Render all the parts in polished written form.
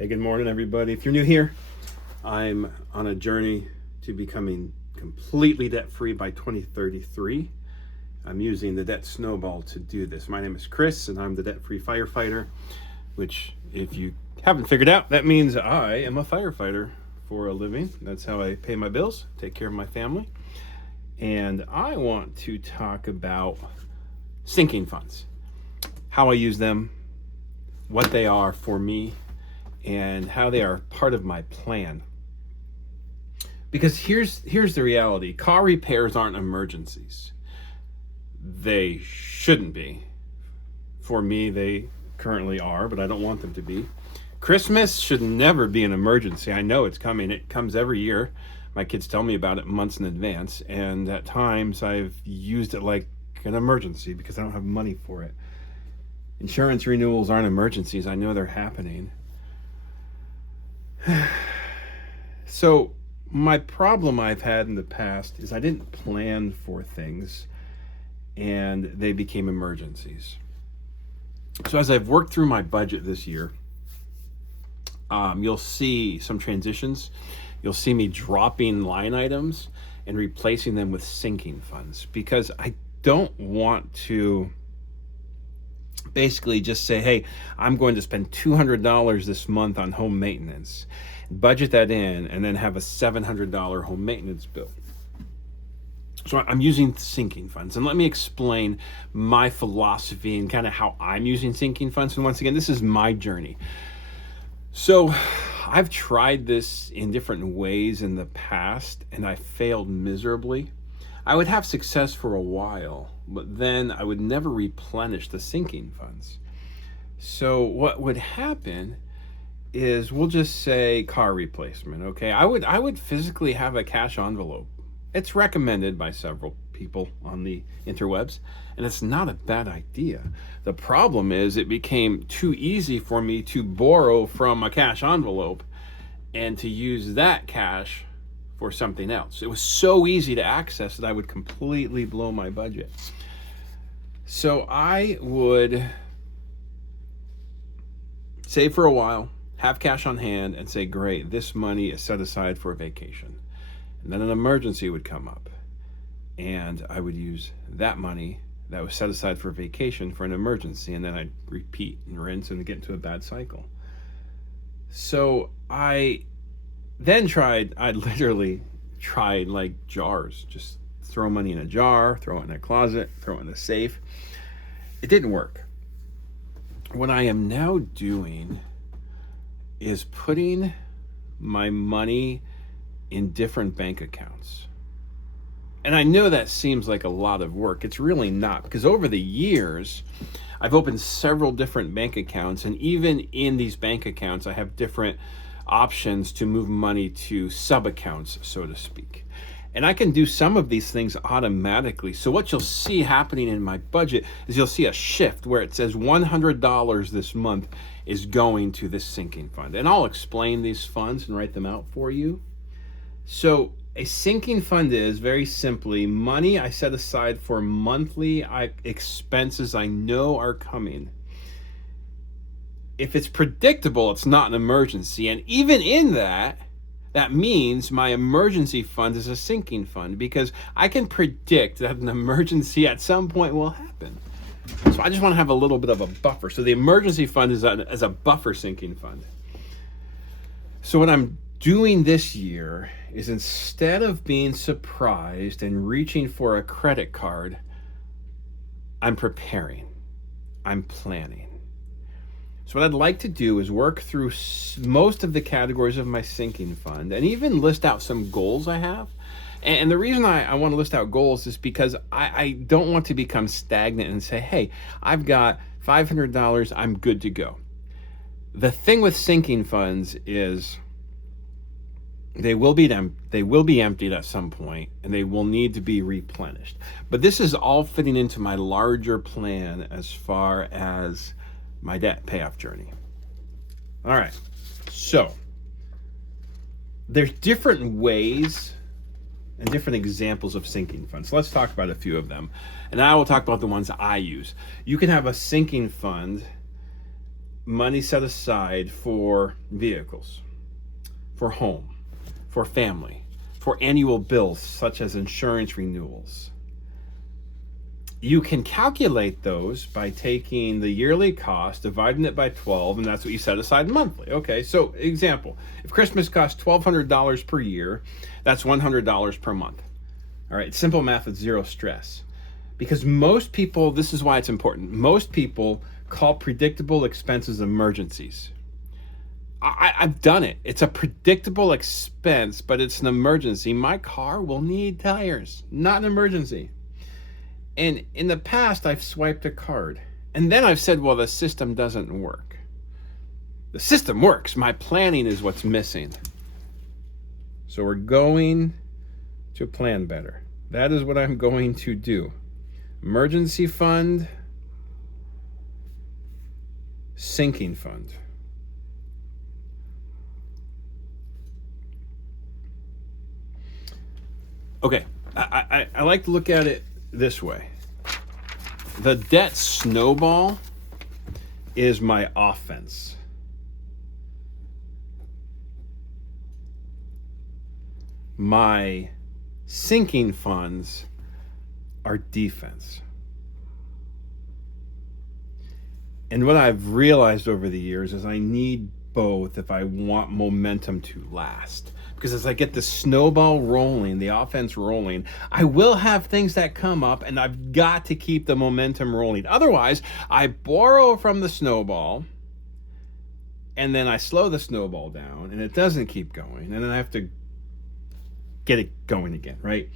Hey, good morning, everybody. If you're new here, I'm on a journey to becoming completely debt-free by 2033. I'm using the debt snowball to do this. My name is Chris, and I'm the debt-free firefighter, which, if you haven't figured out, that means I am a firefighter for a living. That's how I pay my bills, take care of my family. And I want to talk about sinking funds, how I use them, what they are for me, and how they are part of my plan. Because here's the reality. Car repairs aren't emergencies. They shouldn't be. For me, they currently are, but I don't want them to be. Christmas should never be an emergency. I know it's coming. It comes every year. My kids tell me about it months in advance, and at times I've used it like an emergency because I don't have money for it. Insurance renewals aren't emergencies. I know they're happening. So my problem I've had in the past is I didn't plan for things and they became emergencies. So as I've worked through my budget this year, you'll see some transitions. You'll see me dropping line items and replacing them with sinking funds because I don't want to basically just say, hey, I'm going to spend $200 this month on home maintenance, budget that in, and then have a $700 home maintenance bill. So I'm using sinking funds. And let me explain my philosophy and kind of how I'm using sinking funds. And once again, this is my journey. So I've tried this in different ways in the past, and I failed miserably. I would have success for a while, but then I would never replenish the sinking funds. So what would happen is, we'll just say car replacement, okay? I would physically have a cash envelope. It's recommended by several people on the interwebs, and it's not a bad idea. The problem is it became too easy for me to borrow from a cash envelope and to use that cash for something else. It was so easy to access that I would completely blow my budget. So I would save for a while, have cash on hand, and say, great, this money is set aside for a vacation. And then an emergency would come up, and I would use that money that was set aside for vacation for an emergency, and then I'd repeat and rinse and get into a bad cycle. So I literally tried like jars, just throw money in a jar, throw it in a closet, throw it in a safe. It didn't work. What I am now doing is putting my money in different bank accounts. And I know that seems like a lot of work. It's really not, because over the years, I've opened several different bank accounts, and even in these bank accounts, I have different options to move money to sub-accounts, so to speak. And I can do some of these things automatically. So what you'll see happening in my budget is you'll see a shift where it says $100 this month is going to this sinking fund. And I'll explain these funds and write them out for you. So a sinking fund is, very simply, money I set aside for monthly expenses I know are coming. If it's predictable, it's not an emergency. And even in that means my emergency fund is a sinking fund, because I can predict that an emergency at some point will happen. So I just want to have a little bit of a buffer. So the emergency fund is as a buffer sinking fund. So what I'm doing this year is, instead of being surprised and reaching for a credit card, I'm preparing. I'm planning. So what I'd like to do is work through most of the categories of my sinking fund and even list out some goals I have. And the reason I want to list out goals is because I don't want to become stagnant and say, hey, I've got $500, I'm good to go. The thing with sinking funds is they will be emptied at some point, and they will need to be replenished. But this is all fitting into my larger plan as far as my debt payoff journey. All right, so there's different ways and different examples of sinking funds. So let's talk about a few of them, and I will talk about the ones I use. You can have a sinking fund money set aside for vehicles, for home, for family, for annual bills such as insurance renewals. You can calculate those by taking the yearly cost, dividing it by 12, and that's what you set aside monthly. Okay, so example, if Christmas costs $1,200 per year, that's $100 per month. All right, simple math with zero stress. Because most people, this is why it's important, most people call predictable expenses emergencies. I've done it. It's a predictable expense, but it's an emergency. My car will need tires, not an emergency. And in the past, I've swiped a card. And then I've said, well, the system doesn't work. The system works. My planning is what's missing. So we're going to plan better. That is what I'm going to do. Emergency fund, sinking fund. Okay, I like to look at it this way. The debt snowball is my offense. My sinking funds are defense. And what I've realized over the years is I need both if I want momentum to last. Because as I get the snowball rolling, the offense rolling, I will have things that come up and I've got to keep the momentum rolling. Otherwise, I borrow from the snowball and then I slow the snowball down and it doesn't keep going. And then I have to get it going again, right?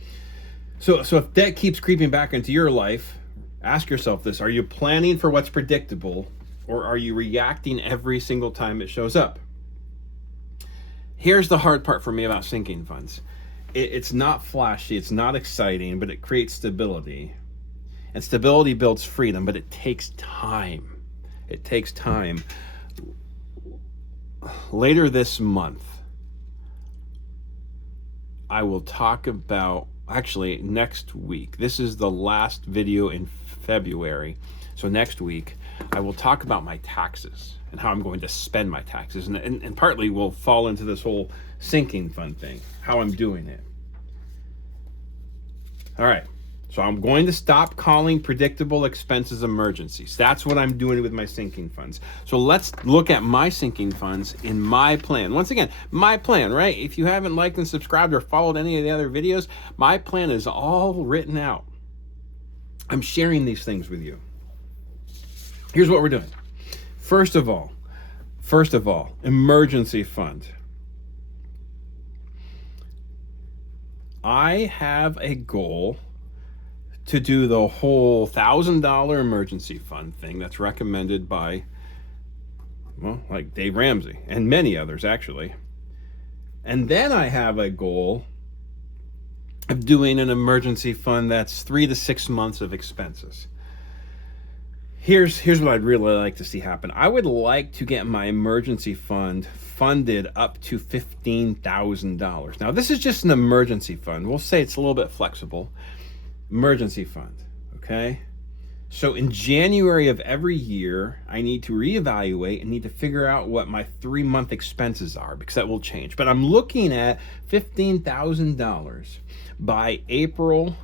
So if debt keeps creeping back into your life, ask yourself this: are you planning for what's predictable, or are you reacting every single time it shows up? Here's the hard part for me about sinking funds. It's not flashy, it's not exciting, but it creates stability. And stability builds freedom, but it takes time. It takes time. Later this month, I will talk about, actually next week, this is the last video in February, so next week I will talk about my taxes and how I'm going to spend my taxes, and partly will fall into this whole sinking fund thing, how I'm doing it. All right, so I'm going to stop calling predictable expenses emergencies. That's what I'm doing with my sinking funds. So let's look at my sinking funds in my plan. Once again, my plan, right? If you haven't liked and subscribed or followed any of the other videos, my plan is all written out. I'm sharing these things with you. Here's what we're doing. First of all, emergency fund. I have a goal to do the whole $1,000 emergency fund thing that's recommended by, well, like Dave Ramsey and many others actually. And then I have a goal of doing an emergency fund that's 3 to 6 months of expenses. Here's what I'd really like to see happen. I would like to get my emergency fund funded up to $15,000. Now, this is just an emergency fund. We'll say it's a little bit flexible. Emergency fund, okay? So in January of every year, I need to reevaluate and need to figure out what my 3-month expenses are, because that will change. But I'm looking at $15,000 by April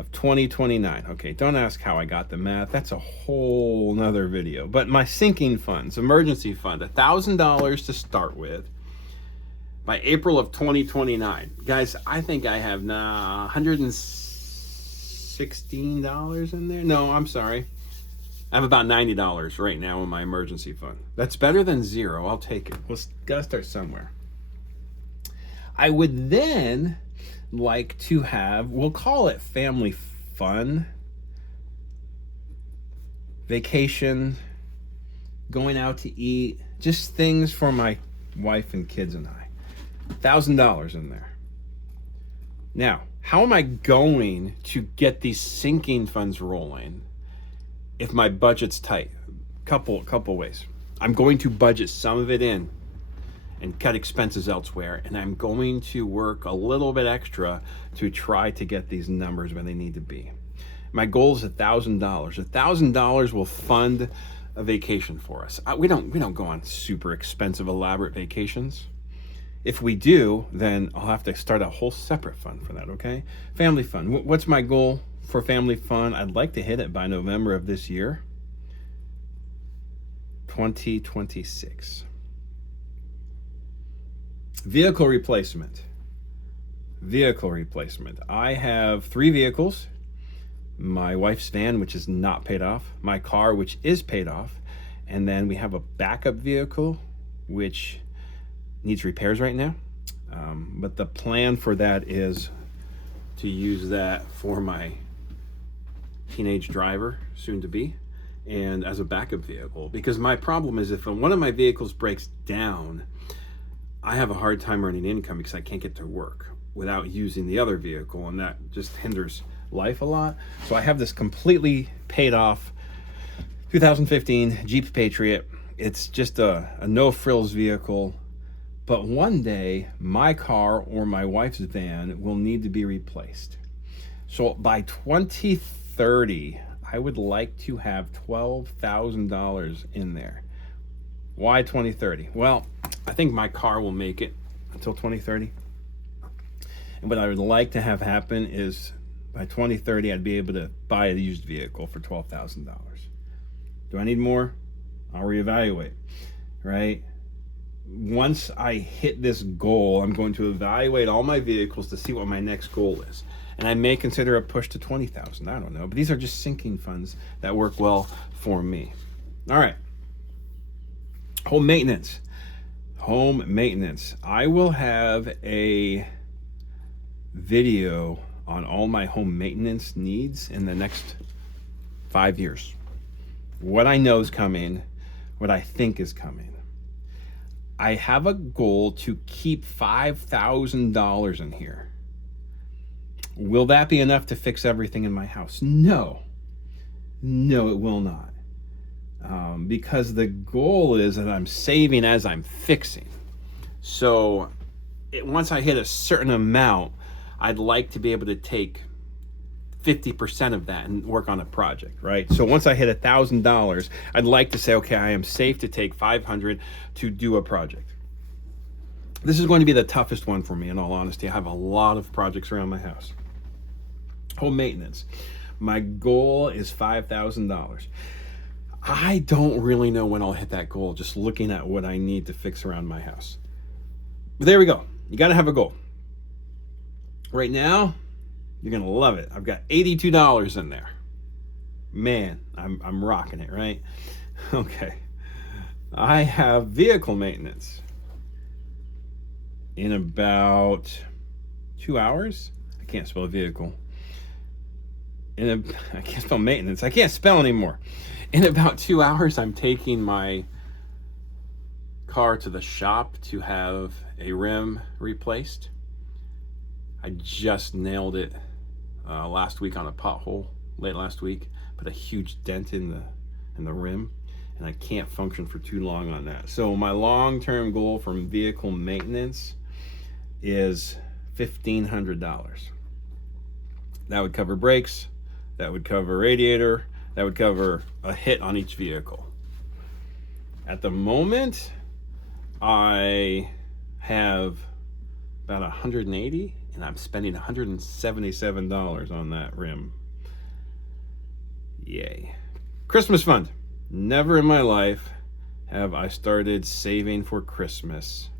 of 2029. Okay, don't ask how I got the math. That's a whole nother video. But my sinking funds, emergency fund, $1,000 to start with by April of 2029. Guys, I think I have now $116 in there. No, I'm sorry. I have about $90 right now in my emergency fund. That's better than zero. I'll take it. Gotta start somewhere. I would then like to have, we'll call it family fun, vacation, going out to eat, just things for my wife and kids and I. $1,000 in there. Now, how am I going to get these sinking funds rolling if my budget's tight? Couple ways. I'm going to budget some of it in and cut expenses elsewhere, and I'm going to work a little bit extra to try to get these numbers where they need to be. My goal is $1,000. $1,000 will fund a vacation for us. We don't go on super expensive, elaborate vacations. If we do, then I'll have to start a whole separate fund for that, okay? Family fund. What's my goal for family fund? I'd like to hit it by November of this year, 2026. Vehicle replacement. Vehicle replacement. I have 3 vehicles. My wife's van, which is not paid off. My car, which is paid off. And then we have a backup vehicle, which needs repairs right now, but the plan for that is to use that for my teenage driver, soon to be, and as a backup vehicle, because my problem is if one of my vehicles breaks down, I have a hard time earning income because I can't get to work without using the other vehicle, and that just hinders life a lot. So I have this completely paid off 2015 Jeep Patriot. It's just a no frills vehicle. But one day, my car or my wife's van will need to be replaced. So by 2030, I would like to have $12,000 in there. Why 2030? Well, I think my car will make it until 2030. And what I would like to have happen is by 2030, I'd be able to buy a used vehicle for $12,000. Do I need more? I'll reevaluate, right? Once I hit this goal, I'm going to evaluate all my vehicles to see what my next goal is. And I may consider a push to 20,000. I don't know. But these are just sinking funds that work well for me. All right. Home maintenance. Home maintenance. I will have a video on all my home maintenance needs in the next 5 years. What I know is coming, what I think is coming. I have a goal to keep $5,000 in here. Will that be enough to fix everything in my house? No, it will not. Because the goal is that I'm saving as I'm fixing. So once I hit a certain amount, I'd like to be able to take 50% of that and work on a project, right? So once I hit $1,000, I'd like to say, okay, I am safe to take 500 to do a project. This is going to be the toughest one for me, in all honesty. I have a lot of projects around my house. Home maintenance. My goal is $5,000. I don't really know when I'll hit that goal, just looking at what I need to fix around my house. But there we go. You got to have a goal. Right now, you're going to love it. I've got $82 in there. Man, I'm rocking it, right? Okay. I have vehicle maintenance in about 2 hours. I can't spell vehicle. I can't spell maintenance. I can't spell anymore. In about 2 hours, I'm taking my car to the shop to have a rim replaced. I just nailed it last week on a pothole, late last week. Put a huge dent in the rim, and I can't function for too long on that. So my long-term goal from vehicle maintenance is $1,500. That would cover brakes, that would cover radiator, that would cover a hit on each vehicle. At the moment, I have about 180, and I'm spending $177 on that rim. Yay. Christmas fund. Never in my life have I started saving for Christmas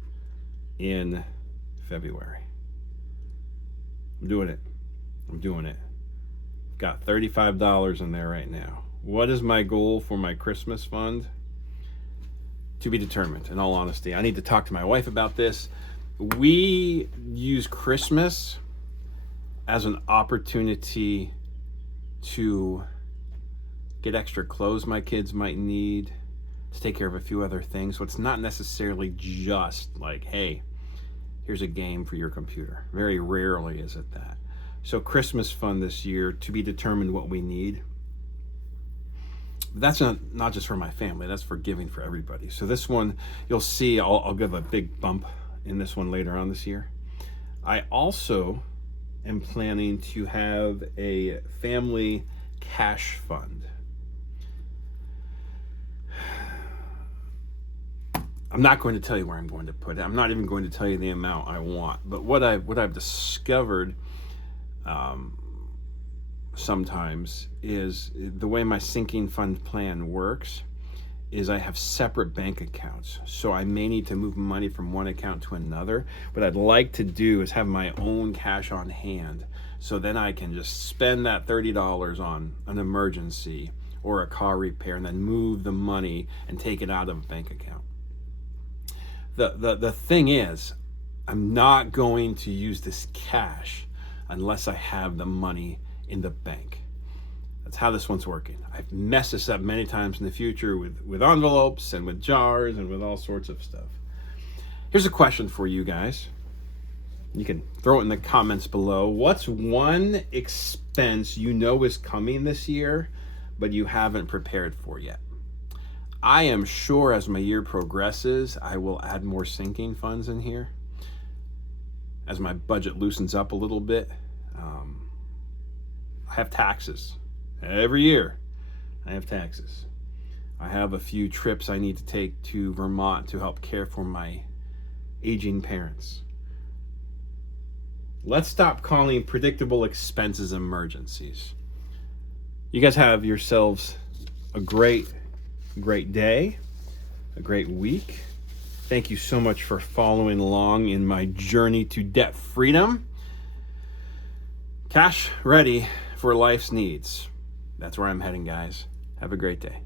in February. I'm doing it. Got $35 in there right now. What is my goal for my Christmas fund? To be determined, in all honesty. I need to talk to my wife about this. We use Christmas as an opportunity to get extra clothes my kids might need, to take care of a few other things. So it's not necessarily just like, hey, here's a game for your computer. Very rarely is it that. So Christmas fund this year, to be determined what we need. That's not just for my family, that's for giving for everybody. So this one, you'll see, I'll give a big bump in this one later on this year. I also am planning to have a family cash fund. I'm not going to tell you where I'm going to put it. I'm not even going to tell you the amount I want. But what I've discovered sometimes is the way my sinking fund plan works is I have separate bank accounts. So I may need to move money from one account to another. What I'd like to do is have my own cash on hand. So then I can just spend that $30 on an emergency or a car repair and then move the money and take it out of a bank account. The thing is, I'm not going to use this cash unless I have the money in the bank. That's how this one's working. I've messed this up many times in the future with envelopes and with jars and with all sorts of stuff. Here's a question for you guys. You can throw it in the comments below. What's one expense you know is coming this year, but you haven't prepared for yet? I am sure as my year progresses, I will add more sinking funds in here. As my budget loosens up a little bit, I have taxes. Every year, I have taxes. I have a few trips I need to take to Vermont to help care for my aging parents. Let's stop calling predictable expenses emergencies. You guys have yourselves a great day, a great week. Thank you so much for following along in my journey to debt freedom. Cash ready for life's needs. That's where I'm heading, guys. Have a great day.